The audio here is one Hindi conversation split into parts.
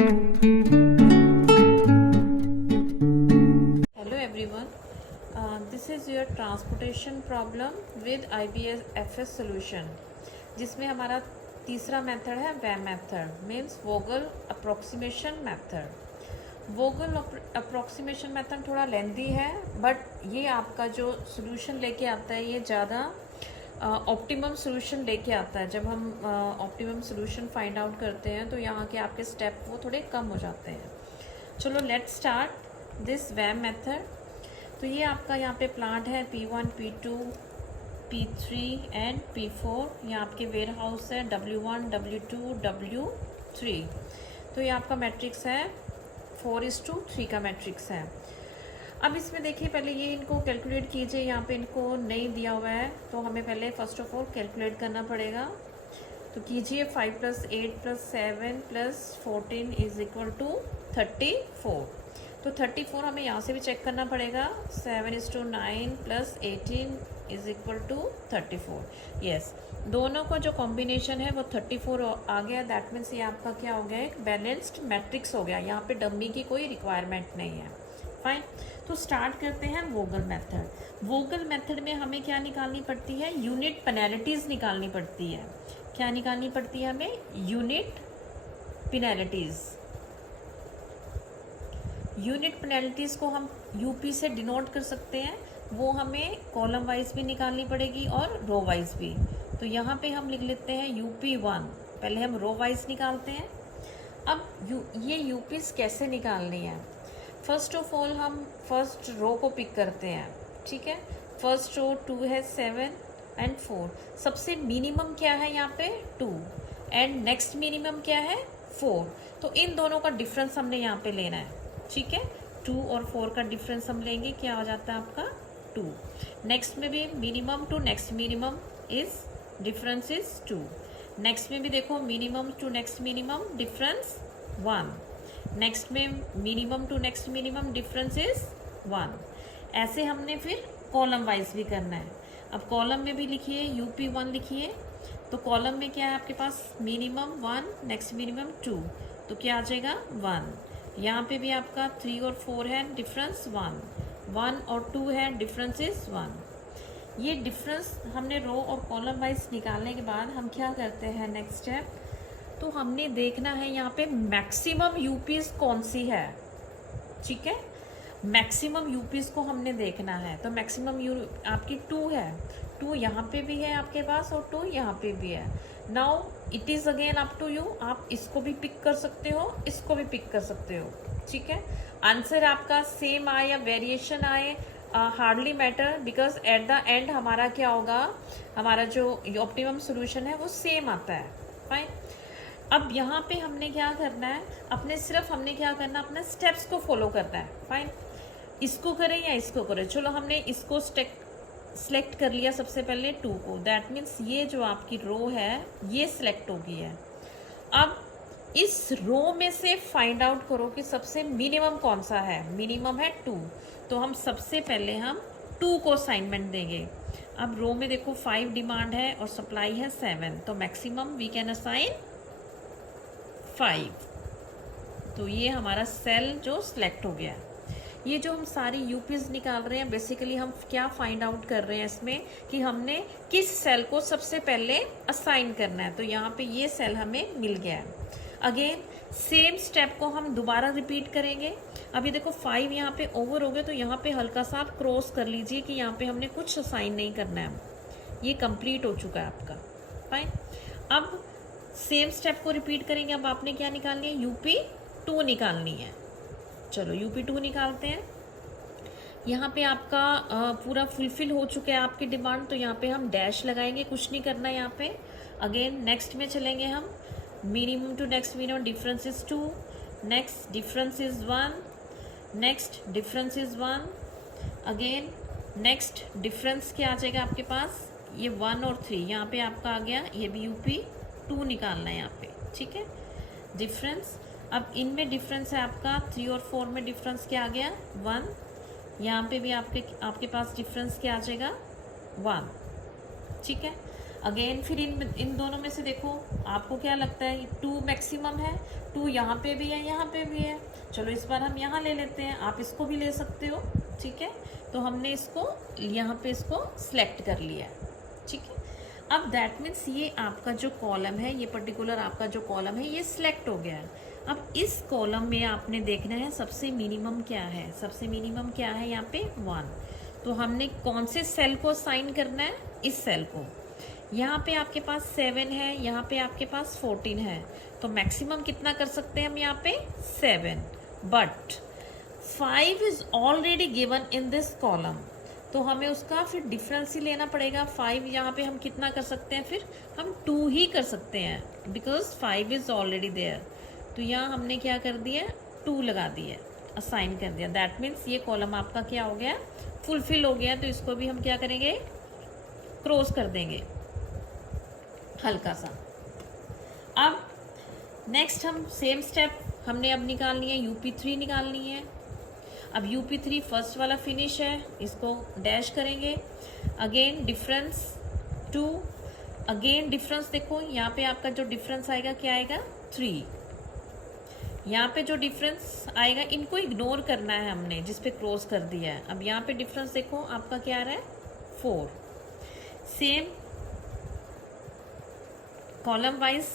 Hello everyone, this is your transportation problem with IBFS solution, जिसमें हमारा तीसरा मेथड है VAM method means Vogel approximation method. Vogel approximation method थोड़ा लेंदी है, बट ये आपका जो सोल्यूशन लेके आता है ये ज़्यादा ऑप्टिमम सोल्यूशन लेके आता है। जब हम ऑप्टिमम सोल्यूशन फाइंड आउट करते हैं तो यहाँ के आपके स्टेप वो थोड़े कम हो जाते हैं। चलो लेट्स स्टार्ट दिस वैम मेथड। तो ये आपका यहाँ पे प्लांट है P1, P2, P3 and P4। ये आपके वेयर हाउस है W1, W2, W3। तो ये आपका मैट्रिक्स है 4:3 का मैट्रिक्स है। अब इसमें देखिए पहले ये इनको कैलकुलेट कीजिए। यहाँ पे इनको नहीं दिया हुआ है तो हमें पहले फर्स्ट ऑफ ऑल कैलकुलेट करना पड़ेगा। तो कीजिए 5 + 8 + 7 + 14 = 34। तो 34 हमें यहाँ से भी चेक करना पड़ेगा। 7:9 + 18 = 34। यस, दोनों का जो कॉम्बिनेशन है वो 34 आ गया। दैट मीन्स ये आपका क्या हो गया, एक बैलेंस्ड मैट्रिक्स हो गया। यहाँ पे डम्मी की कोई रिक्वायरमेंट नहीं है। फाइन, तो स्टार्ट करते हैं वोगल मेथड। वोगल मेथड में हमें क्या निकालनी पड़ती है, यूनिट पेनल्टीज निकालनी पड़ती है। क्या निकालनी पड़ती है हमें, यूनिट पेनल्टीज। यूनिट पेनल्टीज को हम यूपी से डिनोट कर सकते हैं। वो हमें कॉलम वाइज भी निकालनी पड़ेगी और रो वाइज भी। तो यहाँ पे हम लिख लेते हैं UP1। पहले हम रो वाइज निकालते हैं। अब ये यूपीज कैसे निकालनी है, फर्स्ट ऑफ ऑल हम फर्स्ट रो को पिक करते हैं। ठीक है, फर्स्ट रो 2 है, 7 एंड 4। सबसे मिनिमम क्या है यहाँ पे 2 एंड नेक्स्ट मिनिमम क्या है 4। तो इन दोनों का डिफरेंस हमने यहाँ पे लेना है। ठीक है, 2 और 4 का डिफरेंस हम लेंगे, क्या हो जाता है आपका 2। नेक्स्ट में भी minimum to next minimum is difference is 2। Next में भी देखो minimum to next minimum difference 1। Next में minimum to next minimum difference is 1। ऐसे हमने फिर कॉलम वाइज भी करना है। अब कॉलम में भी लिखिए UP1 लिखिए। तो कॉलम में क्या है आपके पास, मिनिमम 1, नेक्स्ट मिनिमम 2। तो क्या आ जाएगा 1। यहाँ पे भी आपका 3 और 4 है, डिफरेंस 1। 1 और 2 है, डिफरेंस इज 1। ये डिफरेंस हमने रो और कॉलम वाइज निकालने के बाद हम क्या करते हैं, नेक्स्ट स्टेप, तो हमने देखना है यहाँ पे मैक्सिमम यूपीज कौन सी है। ठीक है, मैक्सिमम यूपीज को हमने देखना है। तो मैक्सिमम आपकी 2 है, 2 यहाँ पे भी है आपके पास और 2 यहाँ पे भी है। Now it is again up to you, आप इसको भी पिक कर सकते हो, इसको भी पिक कर सकते हो। ठीक है, आंसर आपका सेम आए या वेरिएशन आए hardly matter, because at the end हमारा क्या होगा, हमारा जो ऑप्टिमम सोल्यूशन है वो सेम आता है। फाइन, अब यहाँ पे हमने क्या करना है, हमने क्या करना, अपने स्टेप्स को फॉलो करना है। फाइन, इसको करें या इसको करें, चलो हमने इसको सिलेक्ट कर लिया सबसे पहले 2 को। दैट मीन्स ये जो आपकी रो है ये सिलेक्ट हो गई है। अब इस रो में से फाइंड आउट करो कि सबसे मिनिमम कौन सा है। मिनिमम है 2, तो हम सबसे पहले हम 2 को असाइनमेंट देंगे। अब रो में देखो 5 डिमांड है और सप्लाई है 7, तो मैक्सिमम वी कैन असाइन 5। तो ये हमारा सेल जो सिलेक्ट हो गया। ये जो हम सारी यूपीज निकाल रहे हैं, बेसिकली हम क्या फाइंड आउट कर रहे हैं इसमें कि हमने किस सेल को सबसे पहले असाइन करना है। तो यहाँ पे ये सेल हमें मिल गया है। अगेन सेम स्टेप को हम दोबारा रिपीट करेंगे। अभी देखो 5 यहाँ पे ओवर हो गए, तो यहाँ पे हल्का सा आप क्रॉस कर लीजिए कि यहाँ पे हमने कुछ असाइन नहीं करना है, ये कंप्लीट हो चुका है आपका। फाइन, अब सेम स्टेप को रिपीट करेंगे। अब आपने क्या निकालनी है, UP2 निकालनी है। चलो UP2 निकालते हैं। यहाँ पे आपका पूरा फुलफिल हो चुका है आपकी डिमांड, तो यहाँ पे हम डैश लगाएंगे, कुछ नहीं करना है यहाँ पे। अगेन नेक्स्ट में चलेंगे हम, minimum to next minimum difference is 2, next difference is 1, next difference is 1। Again next difference क्या आ जाएगा आपके पास, ये 1 और 3 यहाँ पे आपका आ गया। ये भी UP2 निकालना है यहाँ पे। ठीक है, डिफरेंस, अब इनमें डिफरेंस है आपका 3 और 4 में डिफरेंस क्या आ गया 1। यहाँ पे भी आपके पास डिफरेंस क्या आ जाएगा 1। ठीक है, अगेन फिर इन दोनों में से देखो आपको क्या लगता है, 2 मैक्सिमम है, 2 यहाँ पे भी है, यहाँ पे भी है। चलो इस बार हम यहाँ ले लेते हैं, आप इसको भी ले सकते हो, ठीक है। तो हमने इसको यहाँ पे इसको सिलेक्ट कर लिया, ठीक है। अब दैट मीन्स ये आपका जो कॉलम है, ये पर्टिकुलर आपका जो कॉलम है ये सिलेक्ट हो गया है। अब इस कॉलम में आपने देखना है सबसे मिनिमम क्या है, सबसे मिनिमम क्या है यहाँ पे 1। तो हमने कौन से सेल को असाइन करना है, इस सेल को। यहाँ पे आपके पास 7 है, यहाँ पे आपके पास 14 है, तो मैक्सिमम कितना कर सकते हैं हम यहाँ पे 7, but 5 is already given in this column, तो हमें उसका फिर डिफरेंस ही लेना पड़ेगा। 5 यहाँ पे हम कितना कर सकते हैं, फिर हम 2 ही कर सकते हैं, बिकॉज 5 इज ऑलरेडी देयर। तो यहाँ हमने क्या कर दिया, 2 लगा दिया, असाइन कर दिया। दैट मीन्स ये कॉलम आपका क्या हो गया, फुलफिल हो गया। तो इसको भी हम क्या करेंगे, क्रॉस कर देंगे हल्का सा। अब नेक्स्ट हम सेम स्टेप हमने अब निकालनी है, यूपी3 निकालनी है। अब यूपी3 फर्स्ट वाला फिनिश है, इसको डैश करेंगे। अगेन डिफरेंस 2, अगेन डिफरेंस देखो यहाँ पे आपका जो डिफरेंस आएगा क्या आएगा 3। यहाँ पे जो डिफरेंस आएगा, इनको इग्नोर करना है हमने जिस पे क्रॉस कर दिया है। अब यहाँ पे डिफरेंस देखो आपका क्या आ रहा है 4। सेम कॉलम वाइज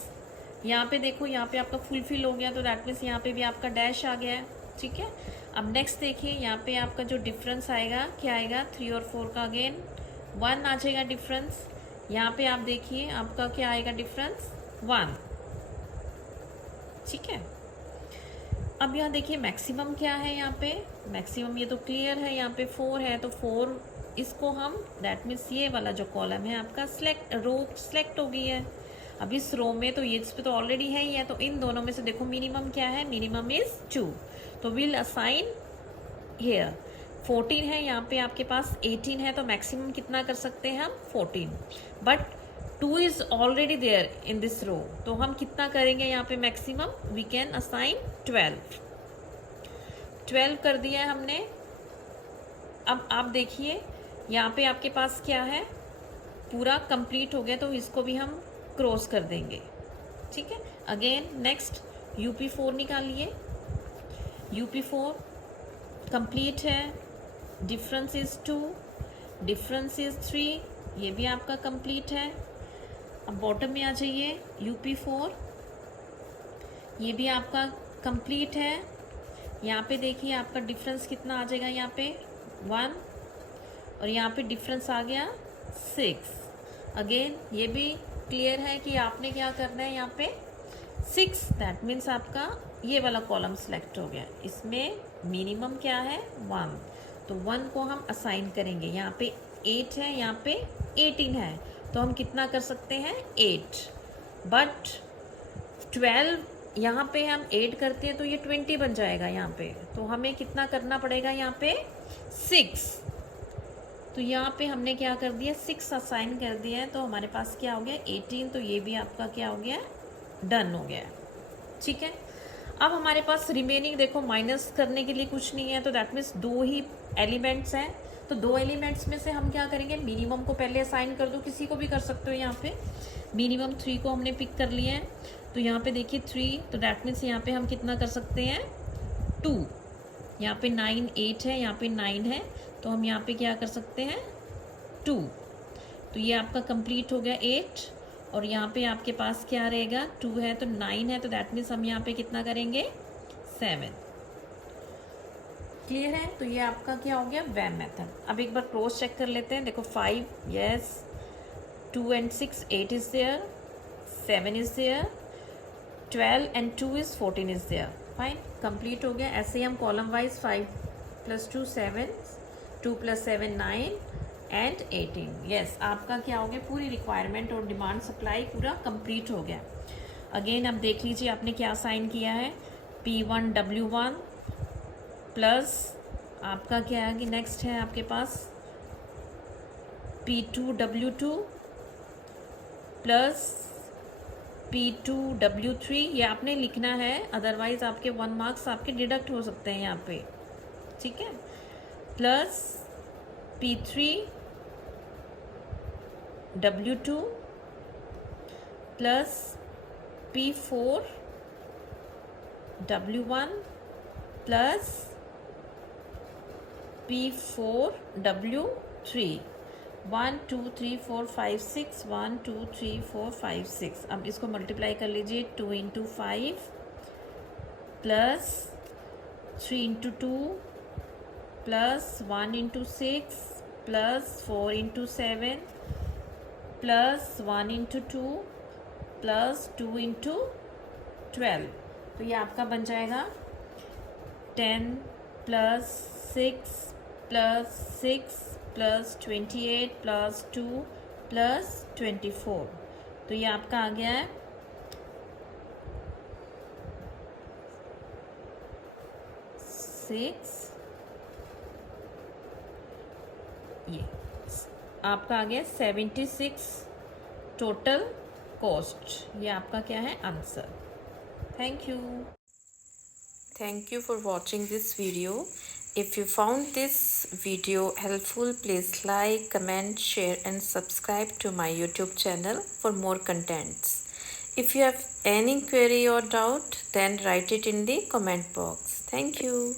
यहाँ पे देखो, यहाँ पे आपका फुलफिल हो गया, तो दैट मीन्स यहाँ पे भी आपका डैश आ गया है, ठीक है। अब नेक्स्ट देखिए यहाँ पे आपका जो डिफरेंस आएगा क्या आएगा 3 और 4 का, अगेन 1 आ जाएगा डिफरेंस। यहाँ पे आप देखिए आपका क्या आएगा डिफरेंस 1, ठीक है। अब यहाँ देखिए मैक्सिमम क्या है, यहाँ पे मैक्सिमम ये तो क्लियर है, यहाँ पे 4 है, तो 4 इसको हम दैट मीन्स ये वाला जो कॉलम है आपका रो सिलेक्ट हो गई है। अब इस रो में तो ये इस पे तो ऑलरेडी है ही है, तो इन दोनों में से देखो मिनिमम क्या है, मिनिमम इज 2, तो विल असाइन हियर। 14 है, यहाँ पे आपके पास 18 है, तो मैक्सिमम कितना कर सकते हैं हम 14, but 2 is already there in this row, तो हम कितना करेंगे यहाँ पे मैक्सिमम, वी कैन असाइन 12 कर दिया है हमने। अब आप देखिए यहाँ पे आपके पास क्या है, पूरा कंप्लीट हो गया, तो इसको भी हम क्रॉस कर देंगे, ठीक है। अगेन नेक्स्ट यूपी4 निकालिए, यूपी4 कंप्लीट है, डिफरेंस इज 2, डिफरेंस इज 3, ये भी आपका कंप्लीट है। अब बॉटम में आ जाइए, यूपी4 ये भी आपका कंप्लीट है। यहाँ पे देखिए आपका डिफरेंस कितना आ जाएगा, यहाँ पे 1, और यहाँ पे डिफरेंस आ गया 6। अगेन ये भी क्लियर है कि आपने क्या करना है यहाँ पे 6, दैट मीन्स आपका ये वाला कॉलम सेलेक्ट हो गया। इसमें मिनिमम क्या है 1, तो 1 को हम असाइन करेंगे। यहाँ पे 8 है, यहाँ पे 18 है, तो हम कितना कर सकते हैं 8, बट 12 यहाँ पे हम 8 करते हैं तो ये 20 बन जाएगा यहाँ पे, तो हमें कितना करना पड़ेगा यहाँ पे 6। तो यहाँ पे हमने क्या कर दिया 6 असाइन कर दिया है, तो हमारे पास क्या हो गया 18, तो ये भी आपका क्या हो गया डन हो गया, ठीक है। अब हमारे पास रिमेनिंग देखो माइनस करने के लिए कुछ नहीं है, तो दैट मीन्स 2 ही एलिमेंट्स हैं, तो 2 एलिमेंट्स में से हम क्या करेंगे, मिनिमम को पहले असाइन कर दो, किसी को भी कर सकते हो। यहाँ पे मिनिमम 3 को हमने पिक कर लिया है, तो यहाँ पे देखिए 3, तो दैट मीन्स यहाँ पे हम कितना कर सकते हैं 2। यहाँ पे 9 8 है, यहाँ पे 9 है, तो हम यहाँ पे क्या कर सकते हैं 2, तो ये आपका कंप्लीट हो गया 8, और यहाँ पे आपके पास क्या रहेगा 2 है, तो 9 है, तो दैट मीन्स हम यहाँ पे कितना करेंगे 7। क्लियर है, तो ये आपका क्या हो गया वैम मेथड। अब एक बार क्रॉस चेक कर लेते हैं, देखो 5 yes, 2 and 6 8 is there, 7 is there, 12 and 2 is 14 is there, fine complete हो गया। ऐसे ही हम कॉलम वाइज 5 + 2 7, 2 + 7 9 एंड 18। यस आपका क्या हो गया, पूरी रिक्वायरमेंट और डिमांड सप्लाई पूरा कंप्लीट हो गया। अगेन अब देख लीजिए आपने क्या साइन किया है, P1 W1 प्लस आपका क्या है कि नेक्स्ट है आपके पास P2 W2 plus P2 W3, ये आपने लिखना है, अदरवाइज आपके 1 मार्क्स आपके डिडक्ट हो सकते हैं यहाँ पे, ठीक है। Plus P3 W2 plus P4 W1 plus P4 W3 1 2 3 4 5 6 1 2 3 4 5 6। अब इसको मल्टीप्लाई कर लीजिए 2 into 5 plus 3 into 2 plus 1 into 6 plus 4 into 7 plus 1 into 2 plus 2 into 12। तो ये आपका बन जाएगा 10 plus 6 plus 6 plus 28 plus 2 plus 24। तो ये आपका आ गया है 6, ये आपका आ गया 76 टोटल कॉस्ट। ये आपका क्या है answer. Thank you. Thank you for watching this video. If you found this video helpful, please like, comment, share and subscribe to my YouTube channel for more contents. If you have any query or doubt, then write it in the comment box. Thank you.